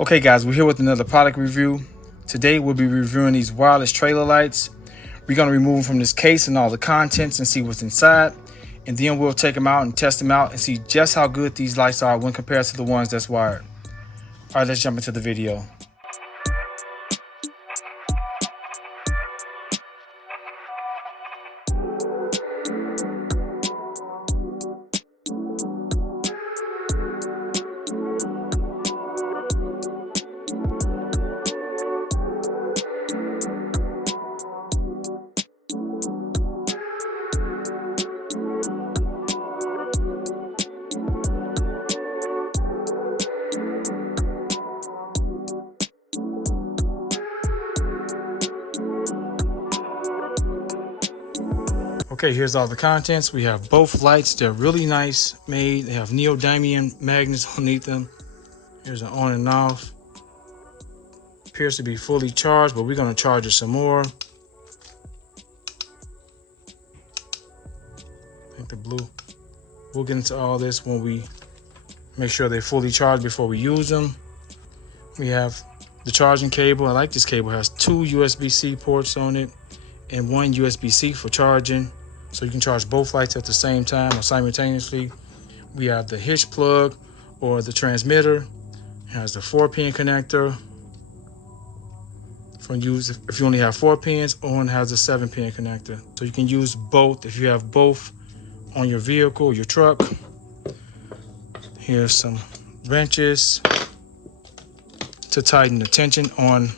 Okay guys, we're here with another product review. Today we'll be reviewing these wireless trailer lights. We're going to remove them from this case and all the contents and see what's inside. And then we'll take them out and test them out and see just how good these lights are when compared to the ones that's wired. Alright, let's jump into the video. Okay, here's all the contents. We have both lights. They're really nice made. They have neodymium magnets underneath them. Here's an on and off. Appears to be fully charged, but we're going to charge it some more. I think the blue. We'll get into all this when we make sure they're fully charged before we use them. We have the charging cable. I like this cable. It has two USB-C ports on it and one USB-C for charging. So you can charge both lights at the same time or simultaneously. We have the hitch plug or the transmitter. It has the 4-pin connector for use if you only have 4 pins, or it has a 7-pin connector. So you can use both if you have both on your vehicle or your truck. Here's some wrenches to tighten the tension on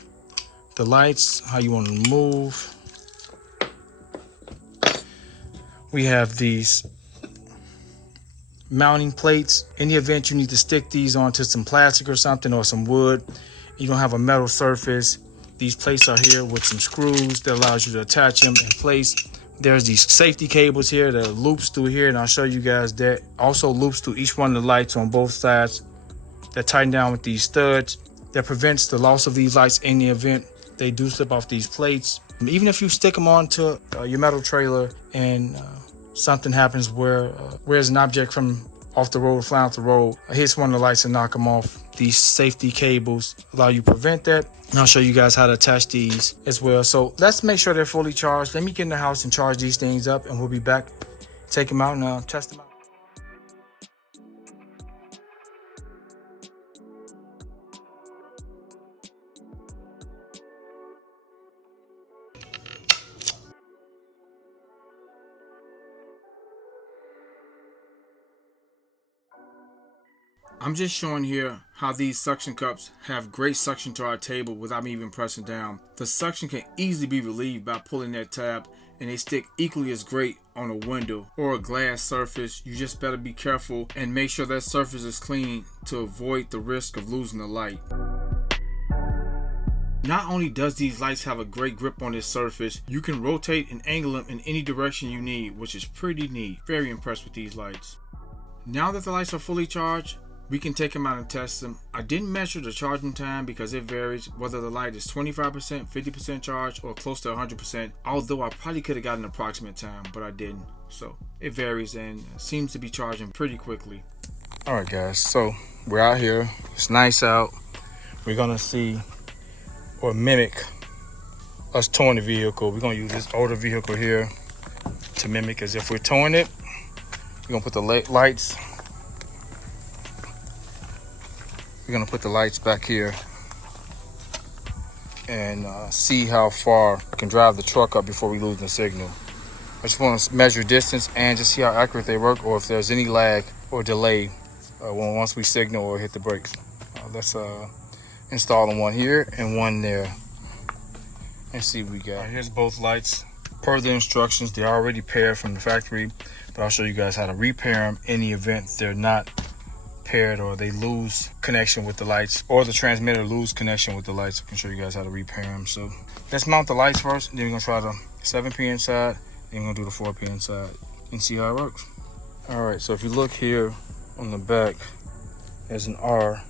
the lights, how you want to move. We have these mounting plates. In the event you need to stick these onto some plastic or something or some wood, you don't have a metal surface, these plates are here with some screws that allows you to attach them in place. There's these safety cables here that loops through here, and I'll show you guys that. Also loops through each one of the lights on both sides that tighten down with these studs. That prevents the loss of these lights in the event they do slip off these plates. And even if you stick them onto your metal trailer and something happens where there's an object from off the road, flying off the road, hits one of the lights and knock them off, these safety cables allow you to prevent that. And I'll show you guys how to attach these as well. So let's make sure they're fully charged. Let me get in the house and charge these things up, and we'll be back, take them out and test them out. I'm just showing here how these suction cups have great suction to our table without me even pressing down. The suction can easily be relieved by pulling that tab, and they stick equally as great on a window or a glass surface. You just better be careful and make sure that surface is clean to avoid the risk of losing the light. Not only does these lights have a great grip on this surface, you can rotate and angle them in any direction you need, which is pretty neat. Very impressed with these lights. Now that the lights are fully charged, we can take them out and test them. I didn't measure the charging time because it varies whether the light is 25%, 50% charged, or close to 100%. Although I probably could have got an approximate time, but I didn't. So it varies and seems to be charging pretty quickly. All right, guys. So we're out here. It's nice out. We're gonna see or mimic us towing the vehicle. We're gonna use this older vehicle here to mimic as if we're towing it. We're gonna put the lights. We're gonna put the lights back here and see how far I can drive the truck up before we lose the signal. I just want to measure distance and just see how accurate they work, or if there's any lag or delay once we signal or hit the brakes. Let's install them, one here and one there, and see what we got. Here's both lights. Per the instructions, they're already paired from the factory, but I'll show you guys how to repair them in the event they're not paired or they lose connection with the lights, or the transmitter lose connection with the lights. I can show you guys how to repair them. So let's mount the lights first, then we're gonna try the 7-pin side, then we're gonna do the 4-pin side and see how it works. All right, so if you look here on the back, there's an R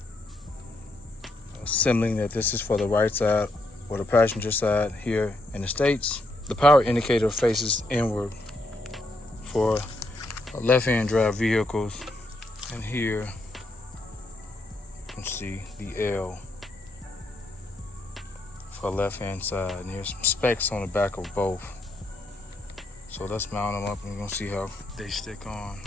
signaling that this is for the right side or the passenger side here in the States. The power indicator faces inward for left-hand drive vehicles, and here you can see the L for left hand side. And there's some specs on the back of both. So let's mount them up and we're gonna see how they stick on.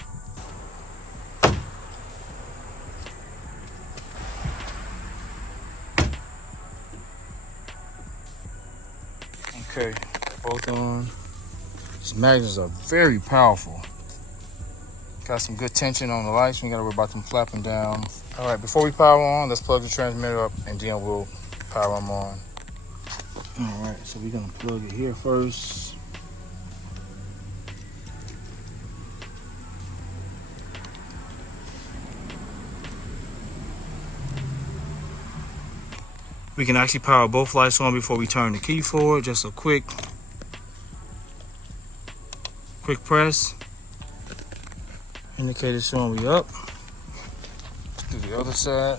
Okay, both on. These magnets are very powerful. Got some good tension on the lights. We gotta worry about them flapping down. All right, before we power on, let's plug the transmitter up and then we'll power them on. All right, so we're gonna plug it here first. We can actually power both lights on before we turn the key for it. Just a quick press. Indicator showing we up. Let's do the other side.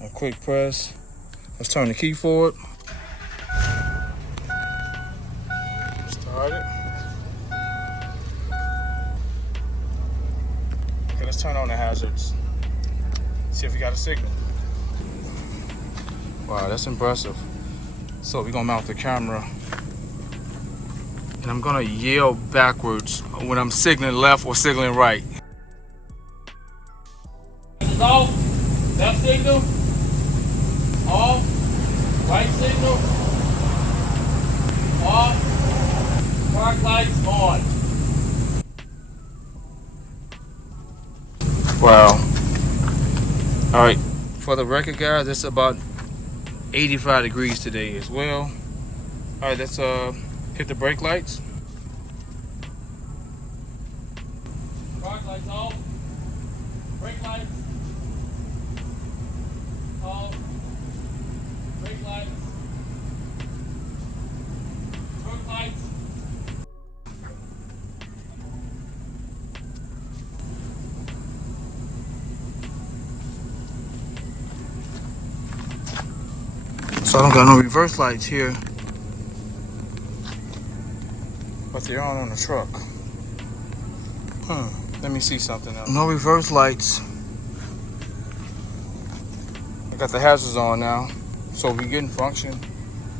A quick press. Let's turn the key for it. Start it. Okay, let's turn on the hazards. See if we got a signal. Wow, that's impressive. So we're gonna mount the camera. And I'm gonna yell backwards when I'm signaling left or signaling right. It's off. Left signal. Off. Right signal. Off. Park lights on. Wow. All right. For the record, guys, it's about 85 degrees today as well. All right, let's hit the brake lights. Park lights off. Brake lights off. Brake lights. Brake lights. So I don't got no reverse lights here, but they're on the truck. Let me see something else. No reverse lights. I got the hazards on now, so we getting function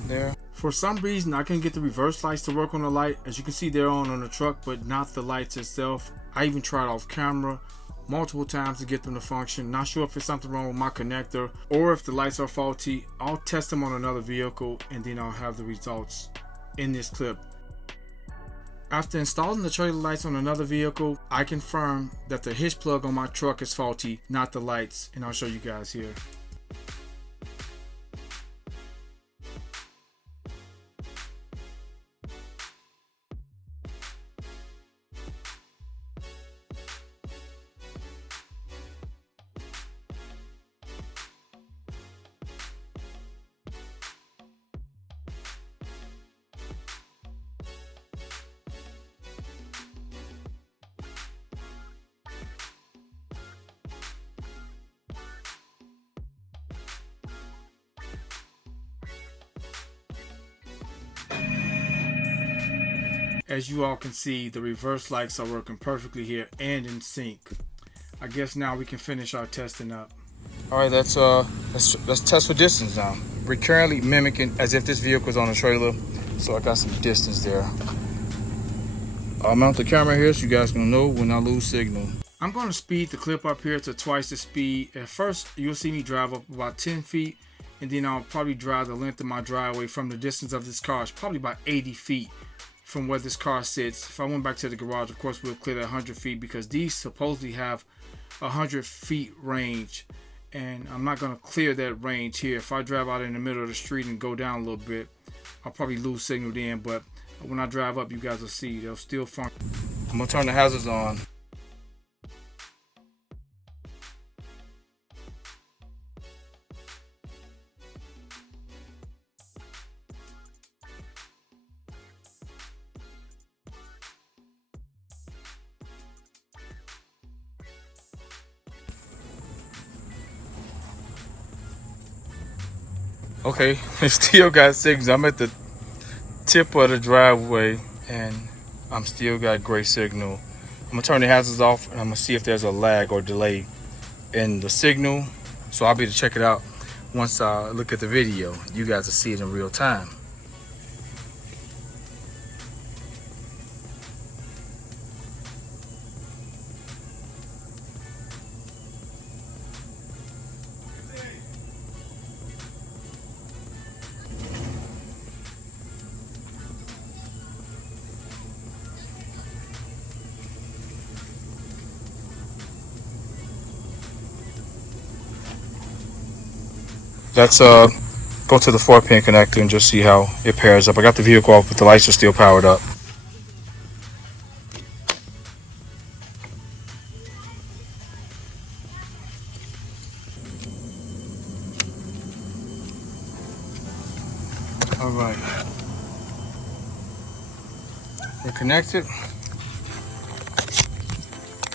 there. For some reason, I couldn't get the reverse lights to work on the light. As you can see, they're on the truck, but not the lights itself. I even tried off camera multiple times to get them to function. Not sure if it's something wrong with my connector or if the lights are faulty. I'll test them on another vehicle and then I'll have the results in this clip. After installing the trailer lights on another vehicle, I confirmed that the hitch plug on my truck is faulty, not the lights, and I'll show you guys here. As you all can see, the reverse lights are working perfectly here and in sync. I guess now we can finish our testing up. All right, let's test for distance now. We're currently mimicking as if this vehicle is on a trailer, so I got some distance there. I'll mount the camera here so you guys can know when I lose signal. I'm going to speed the clip up here to twice the speed. At first, you'll see me drive up about 10 feet, and then I'll probably drive the length of my driveway from the distance of this car. It's probably about 80 feet from where this car sits. If I went back to the garage, of course, we'll clear that 100 feet because these supposedly have 100 feet range, and I'm not going to clear that range here. If I drive out in the middle of the street and go down a little bit, I'll probably lose signal then, but when I drive up, you guys will see they'll still function. I'm going to turn the hazards on. Okay, it still got signals. I'm at the tip of the driveway and I'm still got great signal. I'm gonna turn the hazards off and I'm gonna see if there's a lag or delay and the signal. So I'll be able to check it out once I look at the video. You guys will see it in real time. Let's go to the 4-pin connector and just see how it pairs up. I got the vehicle off, but the lights are still powered up. All right, we're connected.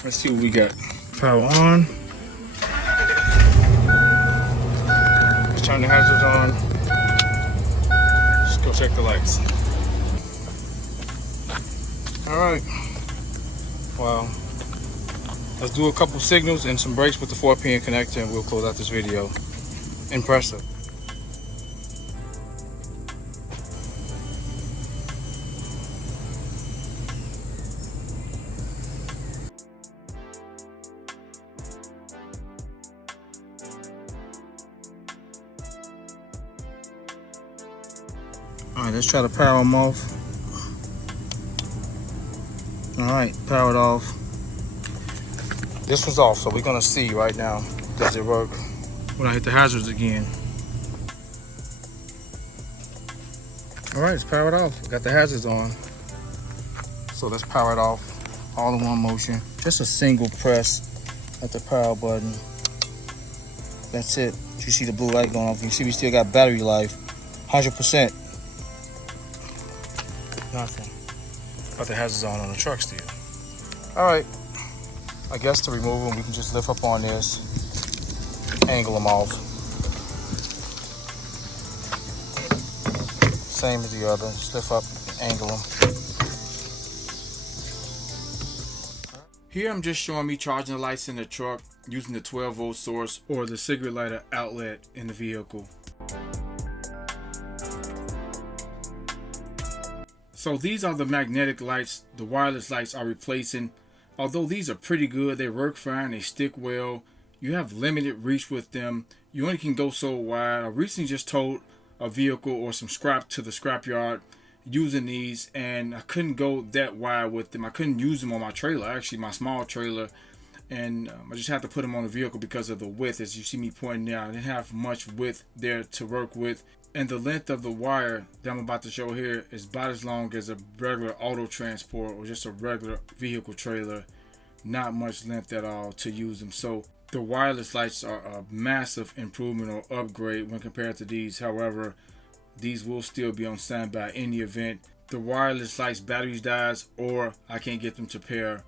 Let's see what we got. Power on. Let's turn the hazards on. Just go check the lights. All right. Well, let's do a couple signals and some brakes with the 4-pin connector, and we'll close out this video. Impressive. All right, let's try to power them off. All right, powered off. This one's off, so we're gonna see right now. Does it work when I hit the hazards again? All right, it's powered off. Got the hazards on. So let's power it off, all in one motion. Just a single press at the power button. That's it. You see the blue light going off. You see we still got battery life, 100%. Nothing. Got the hazards on the truck still. All right. I guess to remove them, we can just lift up on this, angle them off. Same as the other. Just lift up, angle them. Here I'm just showing me charging the lights in the truck using the 12-volt source or the cigarette lighter outlet in the vehicle. So these are the magnetic lights the wireless lights are replacing. Although these are pretty good, they work fine, they stick well. You have limited reach with them. You only can go so wide. I recently just towed a vehicle or some scrap to the scrapyard using these, and I couldn't go that wide with them. I couldn't use them on my trailer, actually my small trailer, and I just had to put them on the vehicle because of the width. As you see me pointing out, I didn't have much width there to work with. And the length of the wire that I'm about to show here is about as long as a regular auto transport or just a regular vehicle trailer. Not much length at all to use them. So the wireless lights are a massive improvement or upgrade when compared to these. However, these will still be on standby in the event the wireless lights batteries dies or I can't get them to pair.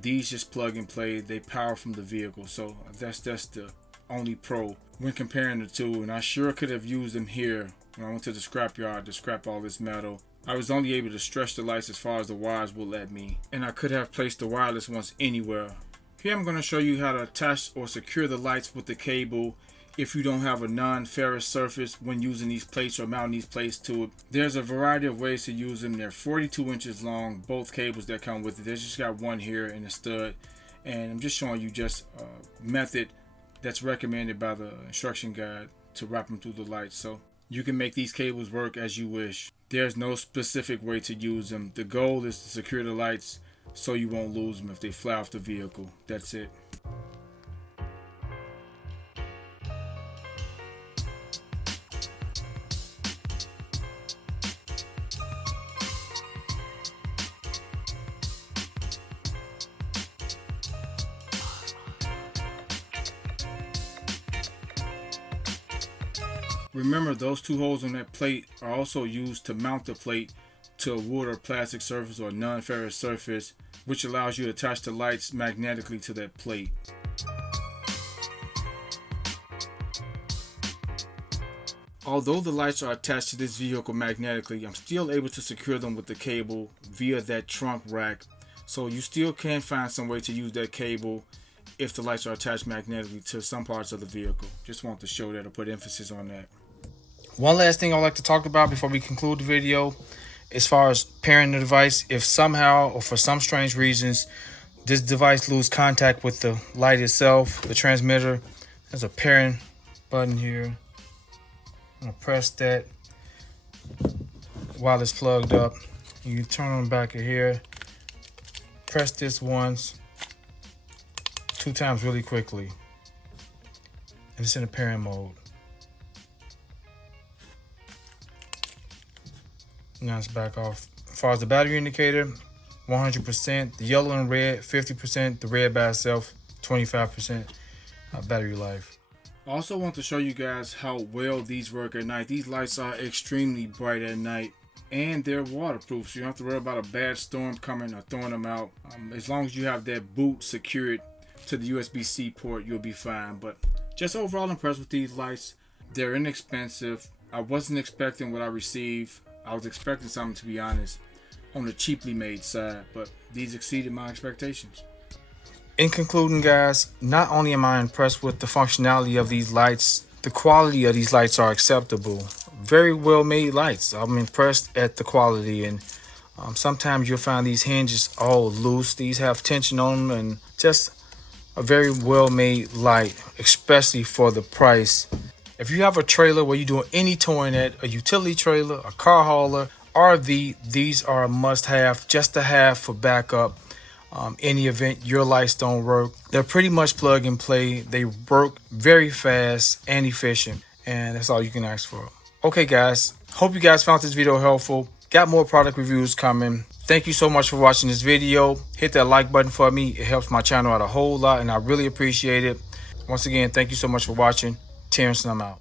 These just plug and play. They power from the vehicle. So that's the only pro when comparing the two, and I sure could have used them here when I went to the scrapyard to scrap all this metal. I was only able to stretch the lights as far as the wires will let me, and I could have placed the wireless ones anywhere. Here I'm going to show you how to attach or secure the lights with the cable if you don't have a non-ferrous surface when using these plates or mounting these plates to it. There's a variety of ways to use them. They're 42 inches long, both cables that come with it. There's just got one here and a stud, and I'm just showing you just a method that's recommended by the instruction guide to wrap them through the lights. So you can make these cables work as you wish. There's no specific way to use them. The goal is to secure the lights so you won't lose them if they fly off the vehicle. That's it. Remember, those two holes on that plate are also used to mount the plate to a wood or plastic surface or non-ferrous surface, which allows you to attach the lights magnetically to that plate. Although the lights are attached to this vehicle magnetically, I'm still able to secure them with the cable via that trunk rack. So you still can find some way to use that cable if the lights are attached magnetically to some parts of the vehicle. Just want to show that or put emphasis on that. One last thing I'd like to talk about before we conclude the video, as far as pairing the device, if somehow or for some strange reasons this device lose contact with the light itself, the transmitter, there's a pairing button here. I'm gonna press that while it's plugged up. You turn on the back of here, press this once, 2 times really quickly, and it's in a pairing mode. Now it's back off. As far as the battery indicator, 100%. The yellow and red, 50%. The red by itself, 25% battery life. I also want to show you guys how well these work at night. These lights are extremely bright at night, and they're waterproof, so you don't have to worry about a bad storm coming or throwing them out. As long as you have that boot secured to the USB-C port, you'll be fine. But just overall impressed with these lights. They're inexpensive. I wasn't expecting what I received. I was expecting something, to be honest, on the cheaply made side, but these exceeded my expectations. In concluding, guys, not only am I impressed with the functionality of these lights, the quality of these lights are acceptable. Very well made lights. I'm impressed at the quality, and sometimes you'll find these hinges all loose. These have tension on them, and just a very well made light, especially for the price. If you have a trailer where you're doing any towing at, a utility trailer, a car hauler, RV, these are a must-have, just to have for backup. Any event your lights don't work, they're pretty much plug and play. They work very fast and efficient, and that's all you can ask for. Okay, guys, hope you guys found this video helpful. Got more product reviews coming. Thank you so much for watching this video. Hit that like button for me. It helps my channel out a whole lot, and I really appreciate it. Once again, thank you so much for watching. Terrence, and I'm out.